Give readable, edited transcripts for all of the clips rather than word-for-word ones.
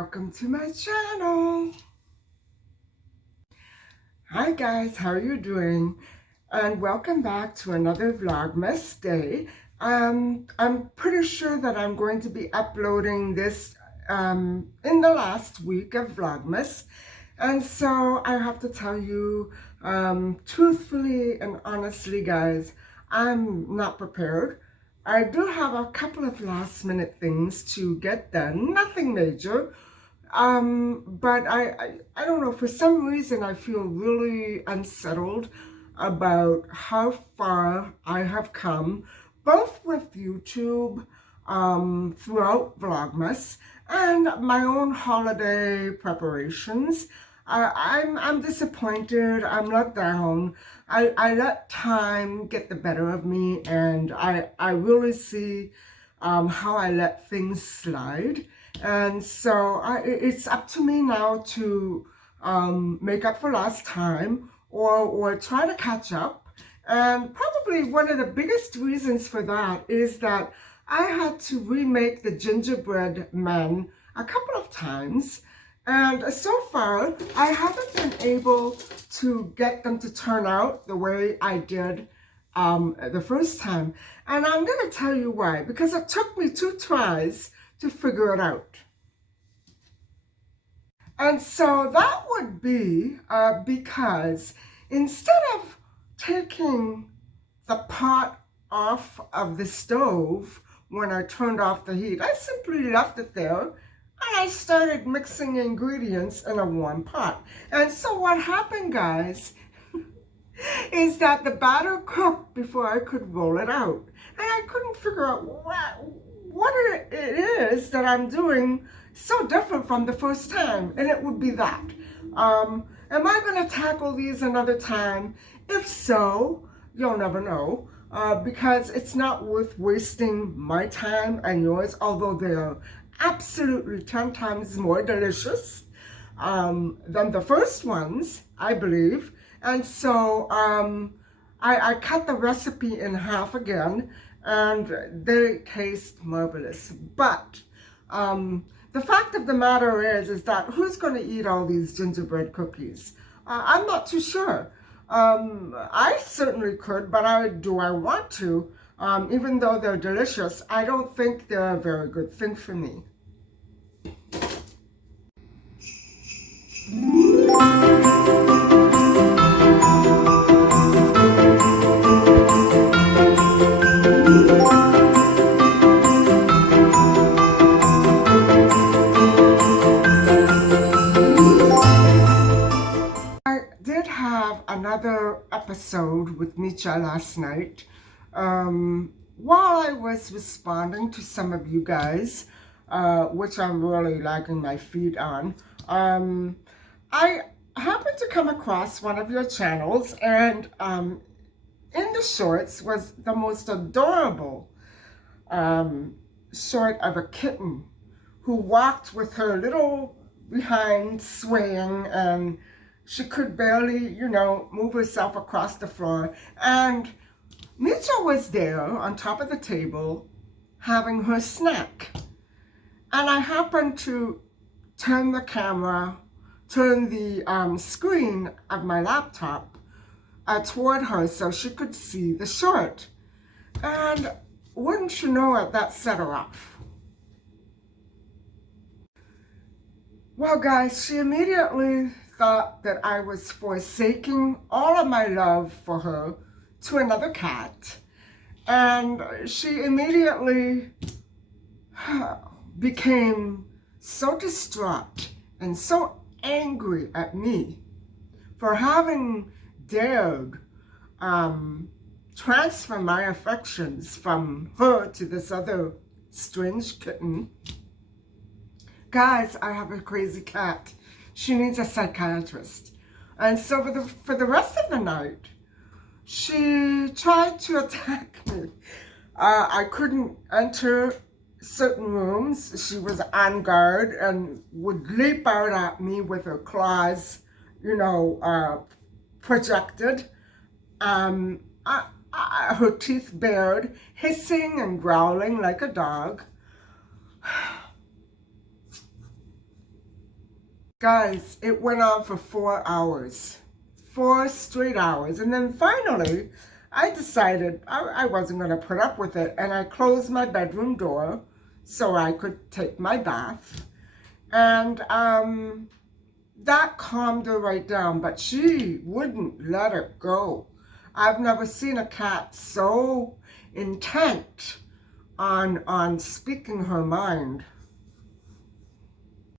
Welcome to my channel. Hi guys, how are you doing? And welcome back to another Vlogmas day. I'm pretty sure that I'm going to be uploading this in the last week of Vlogmas. And so I have to tell you, truthfully and honestly guys, I'm not prepared. I do have a couple of last minute things to get done, nothing major. But I don't know, for some reason I feel really unsettled about how far I have come, both with YouTube, throughout Vlogmas, and my own holiday preparations. I'm disappointed, I'm let down. I let time get the better of me, and I really see how I let things slide. And so it's up to me now to make up for lost time, or try to catch up. And probably one of the biggest reasons for that is that I had to remake the gingerbread men a couple of times. And so far, I haven't been able to get them to turn out the way I did the first time. And I'm going to tell you why. Because it took me 2 tries to figure it out. And so that would be because instead of taking the pot off of the stove when I turned off the heat, I simply left it there and I started mixing ingredients in a warm pot. And so what happened, guys, is that the batter cooked before I could roll it out. And I couldn't figure out what it is that I'm doing so different from the first time. And it would be that. Am I going to tackle these another time? If so, you'll never know. Because it's not worth wasting my time and yours, although they're absolutely 10 times more delicious than the first ones, I believe. And so I cut the recipe in half again, and they taste marvelous. But the fact of the matter is that who's going to eat all these gingerbread cookies? I'm not too sure. I certainly could, but do I want to? Even though they're delicious, I don't think they're a very good thing for me. Another episode with Micha last night. While I was responding to some of you guys, which I'm really liking my feed on, I happened to come across one of your channels, and in the shorts was the most adorable short of a kitten who walked with her little behind swaying, and she could barely, move herself across the floor. And Mitchell was there on top of the table having her snack. And I happened to turn the screen of my laptop toward her so she could see the short. And wouldn't you know it, that set her off. Well, guys, she immediately thought that I was forsaking all of my love for her to another cat. And she immediately became so distraught and so angry at me for having dared transfer my affections from her to this other strange kitten. Guys, I have a crazy cat. She needs a psychiatrist. And so for the rest of the night, she tried to attack me. I couldn't enter certain rooms. She was on guard and would leap out at me with her claws, projected. Her teeth bared, hissing and growling like a dog. Guys, it went on for 4 hours, 4 straight hours. And then finally, I decided I wasn't going to put up with it. And I closed my bedroom door so I could take my bath. And that calmed her right down, but she wouldn't let it go. I've never seen a cat so intent on speaking her mind.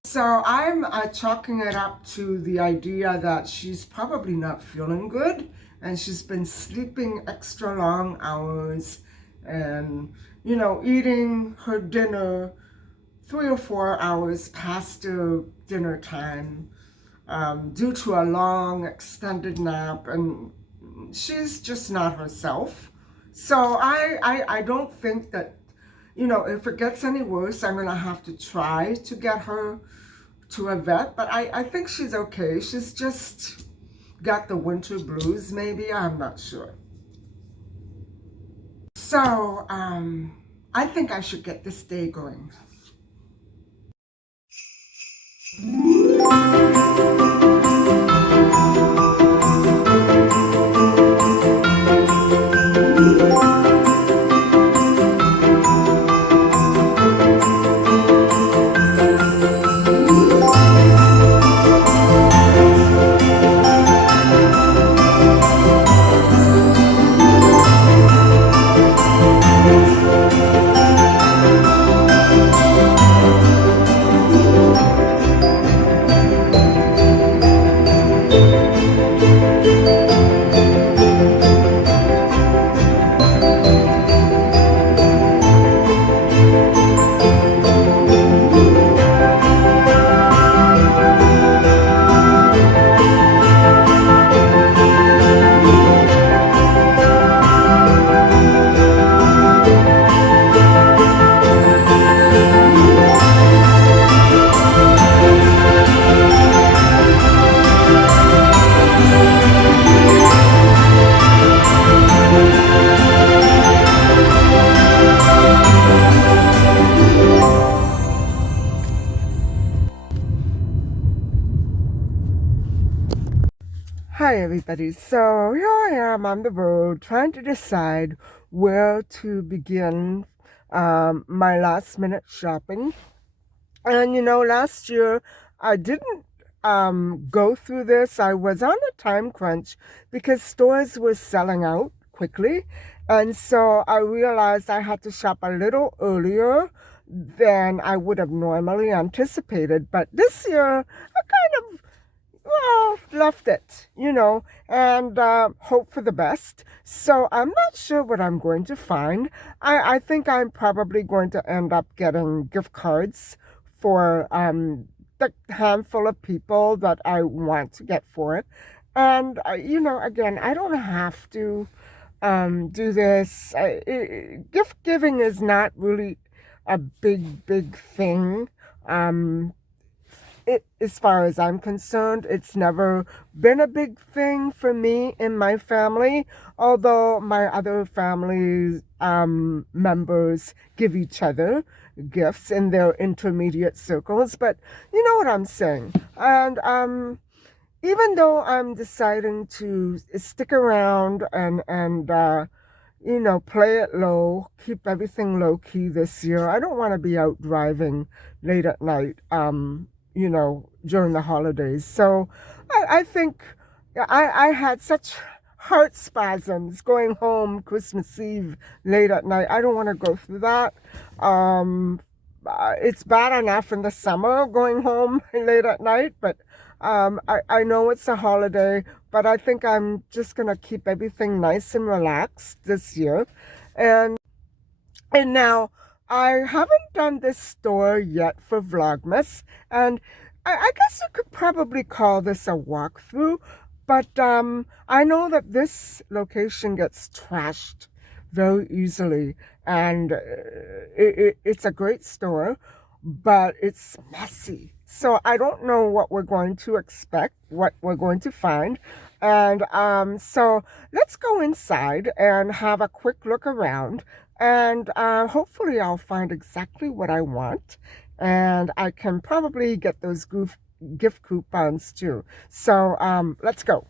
So I'm chalking it up to the idea that she's probably not feeling good, and she's been sleeping extra long hours and, eating her dinner 3 or 4 hours past her dinner time due to a long extended nap, and she's just not herself. So I don't think that, if it gets any worse, I'm going to have to try to get her to a vet, but I think she's okay. She's just got the winter blues, maybe. I'm not sure. So, I think I should get this day going. Hi everybody. So here I am on the road trying to decide where to begin my last minute shopping. And last year I didn't go through this. I was on a time crunch because stores were selling out quickly. And so I realized I had to shop a little earlier than I would have normally anticipated. But this year I kind of left it, and hope for the best. So I'm not sure what I'm going to find. I think I'm probably going to end up getting gift cards for the handful of people that I want to get for it. And, again, I don't have to do this. Gift giving is not really a big thing. As far as I'm concerned, it's never been a big thing for me in my family, although my other family members give each other gifts in their intermediate circles. But you know what I'm saying. And even though I'm deciding to stick around and play it low, keep everything low key this year. I don't want to be out driving late at night, during the holidays. So I think I had such heart spasms going home Christmas Eve late at night. I don't want to go through that. It's bad enough in the summer going home late at night, but I know it's a holiday, but I think I'm just going to keep everything nice and relaxed this year. And now I haven't done this store yet for Vlogmas, and I guess you could probably call this a walkthrough, but I know that this location gets trashed very easily, and it's a great store, but it's messy. So I don't know what we're going to expect, what we're going to find. And so let's go inside and have a quick look around. And hopefully I'll find exactly what I want. And I can probably get those gift coupons too. So let's go.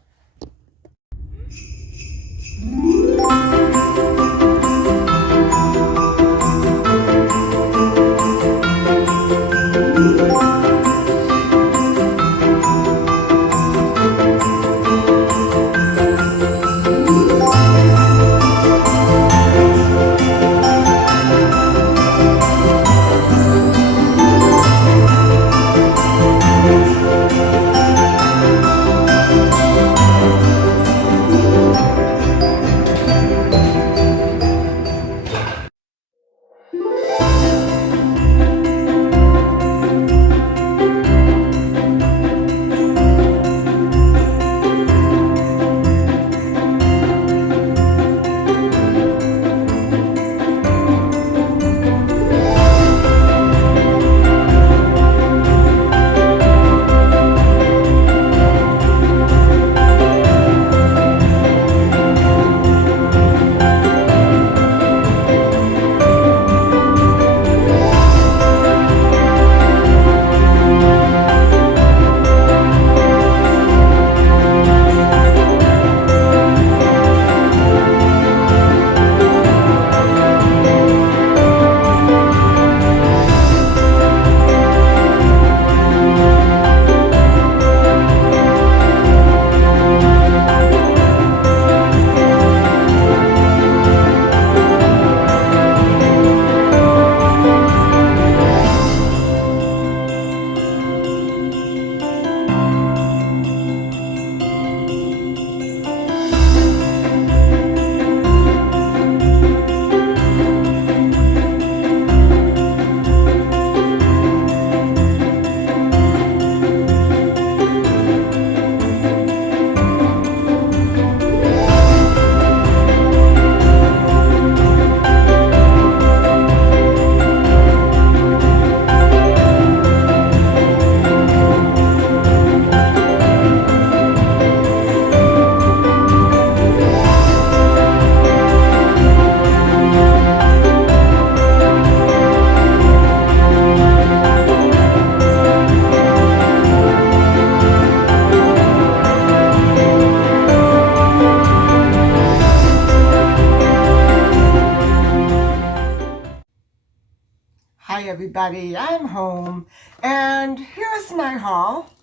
everybody, I'm home and here's my haul.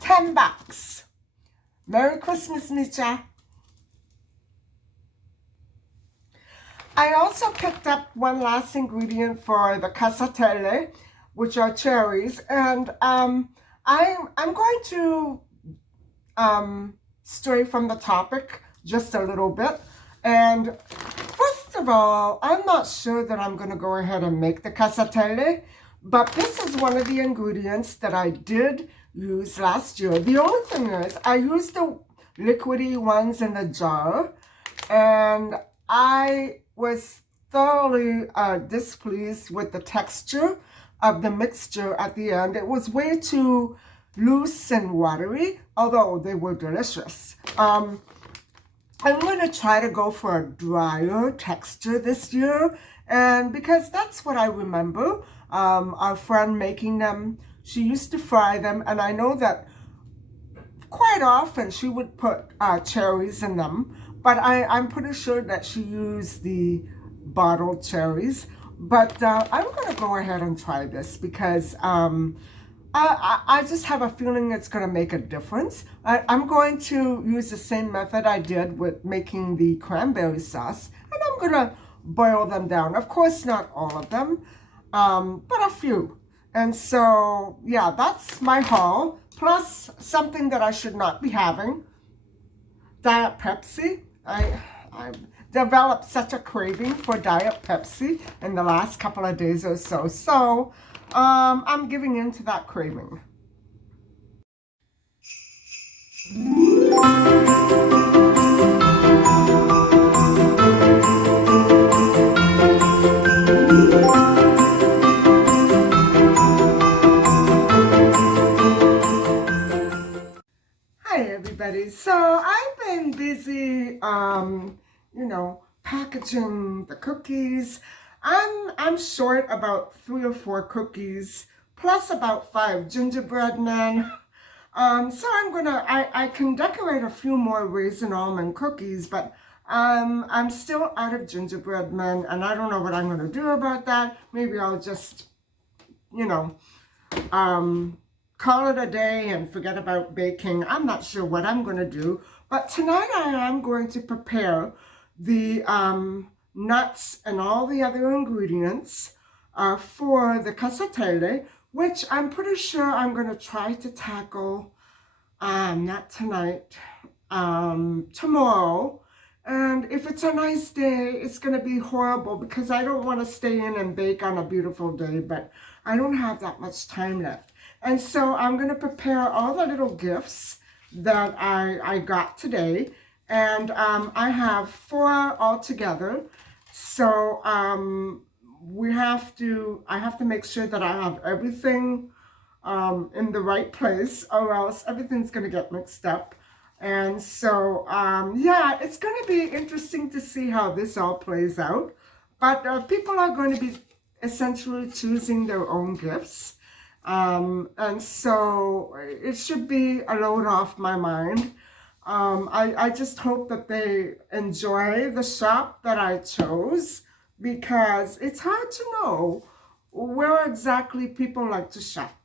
$10. Merry Christmas, Micha. I also picked up one last ingredient for the casatelle, which are cherries, and I'm going to stray from the topic just a little bit. And first of all, I'm not sure that I'm going to go ahead and make the casatelle, but this is one of the ingredients that I did use last year. The only thing is I used the liquidy ones in the jar, and I was thoroughly displeased with the texture of the mixture at the end. It was way too loose and watery, although they were delicious. I'm going to try to go for a drier texture this year, and because that's what I remember our friend making them. She used to fry them, and I know that quite often she would put cherries in them, but I'm pretty sure that she used the bottled cherries. But I'm going to go ahead and try this because I just have a feeling it's going to make a difference. I'm going to use the same method I did with making the cranberry sauce, and I'm going to boil them down. Of course, not all of them, but a few. And so, yeah, that's my haul. Plus, something that I should not be having, Diet Pepsi. I've developed such a craving for Diet Pepsi in the last couple of days or so. So, I'm giving in to that craving. Hi everybody. So I've been busy, packaging the cookies. I'm short about 3 or 4 cookies, plus about 5 gingerbread men. So I can decorate a few more raisin almond cookies, but I'm still out of gingerbread men, and I don't know what I'm gonna do about that. Maybe I'll just, call it a day and forget about baking. I'm not sure what I'm going to do, but tonight I am going to prepare the nuts and all the other ingredients for the casatelle, which I'm pretty sure I'm going to try to tackle, not tonight, tomorrow. And if it's a nice day, it's going to be horrible because I don't want to stay in and bake on a beautiful day, but I don't have that much time left. And so I'm going to prepare all the little gifts that I got today. And I have 4 altogether. So I have to make sure that I have everything in the right place, or else everything's going to get mixed up. And so, yeah, it's going to be interesting to see how this all plays out. But people are going to be essentially choosing their own gifts. And so it should be a load off my mind. I just hope that they enjoy the shop that I chose, because it's hard to know where exactly people like to shop.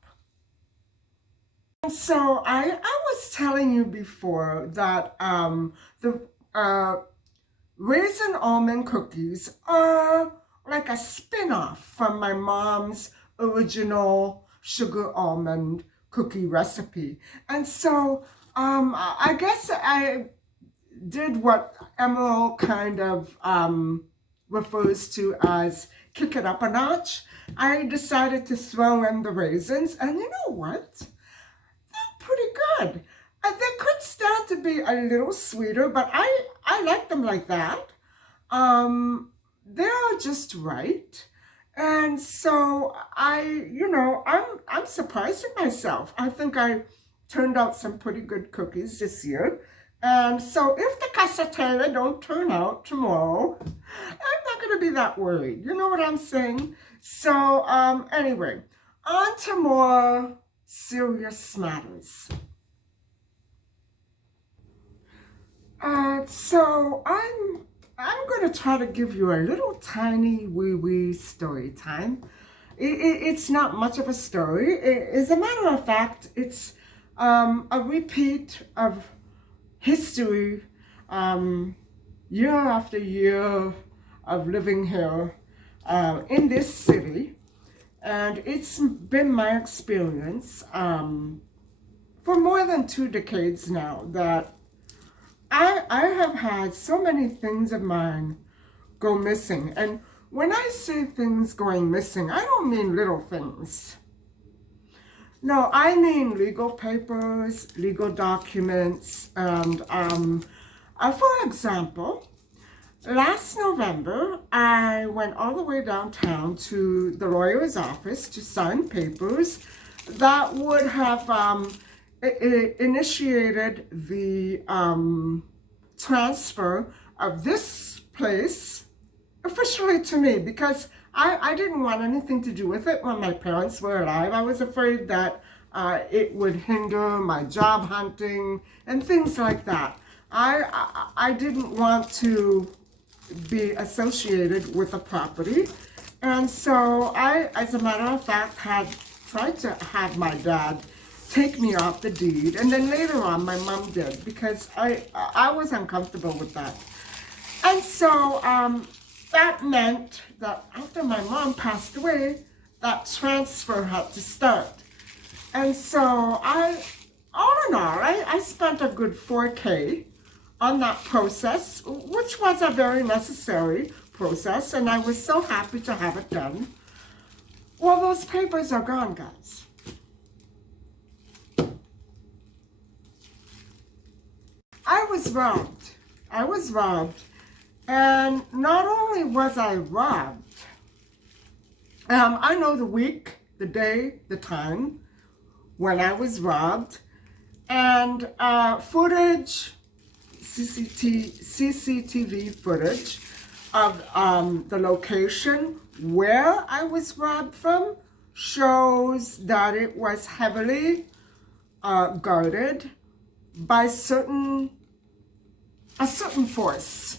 And so I was telling you before that the raisin almond cookies are like a spin-off from my mom's original sugar almond cookie recipe. And so I guess I did what Emerald kind of refers to as kick it up a notch. I decided to throw in the raisins, and you know what? They're pretty good. They could stand to be a little sweeter, but I like them like that. They're just right. And so I'm surprising myself. I think I turned out some pretty good cookies this year. And so if the casatelle don't turn out tomorrow, I'm not going to be that worried. You know what I'm saying? So anyway, on to more serious matters. So I'm going to try to give you a little tiny wee story time. It's not much of a story. As a matter of fact, it's a repeat of history, year after year of living here in this city. And it's been my experience for more than 2 decades now that I have had so many things of mine go missing. And when I say things going missing, I don't mean little things. No, I mean legal papers, legal documents, and for example, last November, I went all the way downtown to the lawyer's office to sign papers that would have initiated the transfer of this place officially to me, because I didn't want anything to do with it when my parents were alive. I was afraid that it would hinder my job hunting and things like that. I didn't want to be associated with the property. And so I, as a matter of fact, had tried to have my dad take me off the deed. And then later on, my mom did, because I was uncomfortable with that. And so that meant that after my mom passed away, that transfer had to start. And so all in all, I spent a good $4K on that process, which was a very necessary process, and I was so happy to have it done. Well, those papers are gone, guys. I was robbed. I was robbed. And not only was I robbed, I know the week, the day, the time when I was robbed, and footage, CCTV footage of the location where I was robbed from shows that it was heavily guarded by a certain force.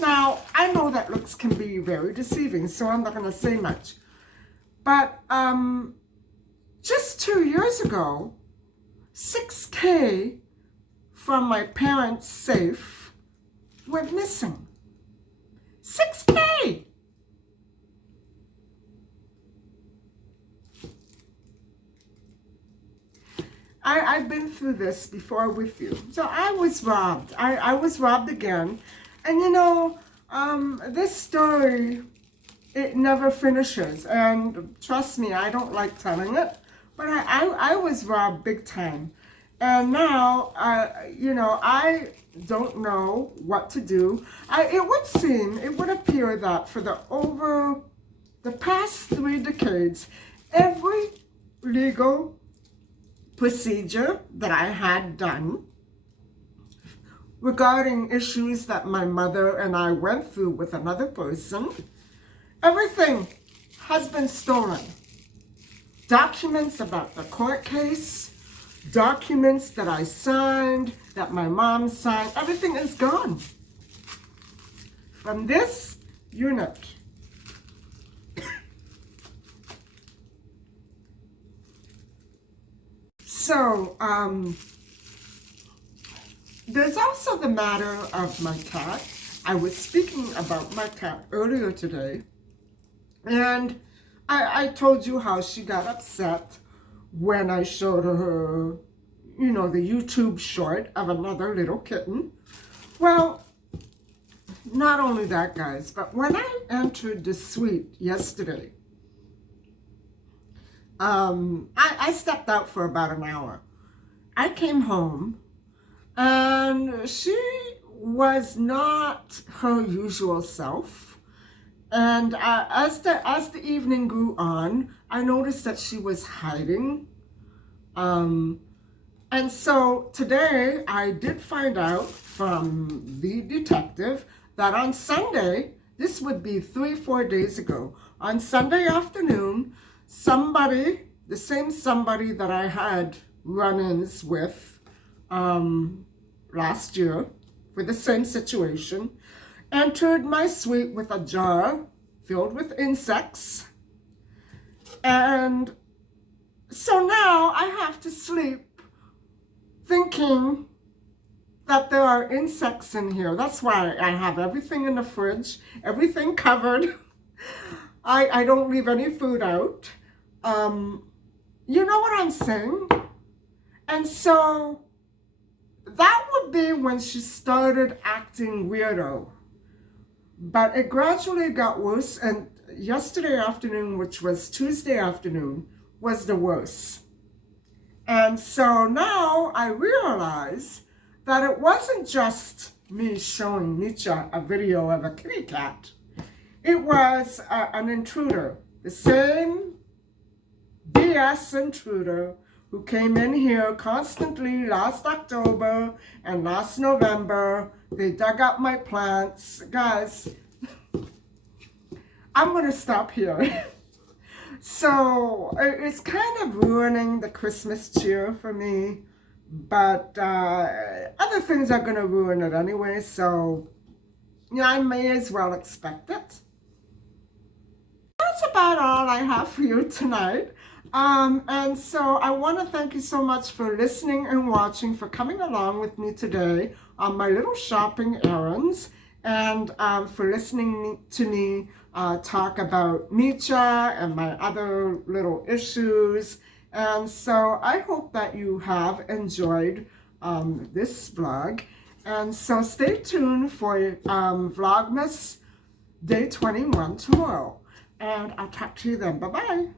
Now, I know that looks can be very deceiving, so I'm not going to say much. But just 2 years ago, $6K from my parents' safe went missing. $6K! I've been through this before with you. So I was robbed. I was robbed again. And you know, this story, it never finishes. And trust me, I don't like telling it, but I was robbed big time. And now, you know, I don't know what to do. It would appear that for over the past 3 decades, every legal procedure that I had done regarding issues that my mother and I went through with another person, everything has been stolen. Documents about the court case, documents that I signed, that my mom signed, everything is gone from this unit. So, there's also the matter of my cat. I was speaking about my cat earlier today, and I told you how she got upset when I showed her, you know, the YouTube short of another little kitten. Well, not only that, guys, but when I entered the suite yesterday, I stepped out for about an hour. I came home, and she was not her usual self. And as the evening grew on, I noticed that she was hiding. And so today I did find out from the detective that on Sunday, this would be 3-4 days ago, on Sunday afternoon, somebody, the same somebody that I had run-ins with last year for the same situation, entered my suite with a jar filled with insects And so now I have to sleep thinking that there are insects in here. That's why I have everything in the fridge, everything covered. I don't leave any food out. You know what I'm saying? And so that would be when she started acting weirdo. But it gradually got worse, and yesterday afternoon, which was Tuesday afternoon, was the worst. And so now I realize that it wasn't just me showing Nietzsche a video of a kitty cat. It was an intruder, the same BS intruder who came in here constantly last October and last November. They dug up my plants. Guys, I'm going to stop here. So it's kind of ruining the Christmas cheer for me, but other things are going to ruin it anyway, so yeah, I may as well expect it. That's about all I have for you tonight. And so I want to thank you so much for listening and watching, for coming along with me today on my little shopping errands, and for listening to me talk about Nietzsche and my other little issues. And so I hope that you have enjoyed this vlog. And so stay tuned for Vlogmas Day 21 tomorrow. And I'll talk to you then. Bye-bye.